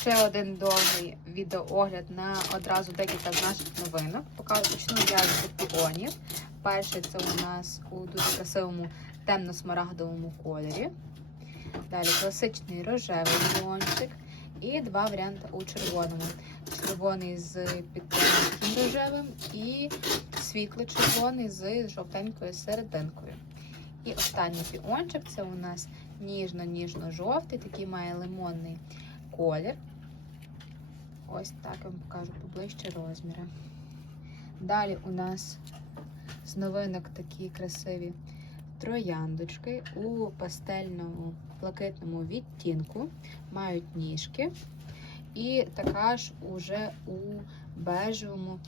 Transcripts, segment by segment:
Ще один довгий відеоогляд на одразу декілька з наших новинок. Почну я з піонів. Перший це у нас у дуже красивому темно-смарагдовому кольорі. Далі класичний рожевий піончик. І два варіанти у червоному. Червоний з підтриманим рожевим і світло-червоний з жовтенькою серединкою. І останній піончик це у нас ніжно-ніжно-жовтий, такий має лимонний колір. Ось так я вам покажу поближче розміри. Далі у нас з новинок такі красиві трояндочки у пастельному блакитному відтінку, мають ніжки. І така ж уже у бежевому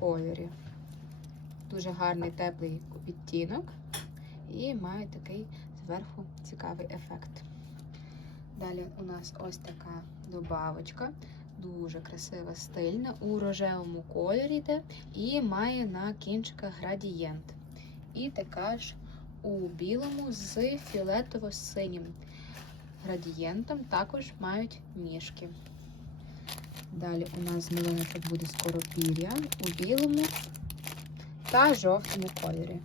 кольорі. Дуже гарний теплий відтінок і має такий зверху цікавий ефект. Далі у нас ось така добавочка, дуже красива, стильна, у рожевому кольорі йде і має на кінчиках градієнт. І така ж у білому з фіолетово-синім градієнтом також мають ніжки. Далі у нас новиночок буде скоро пір'я у білому та жовтому кольорі.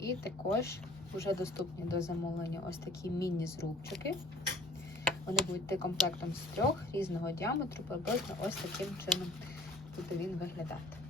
І також вже доступні до замовлення ось такі міні-зрубчики. Вони будуть йти комплектом з трьох різного діаметру, приблизно ось таким чином буде він виглядати.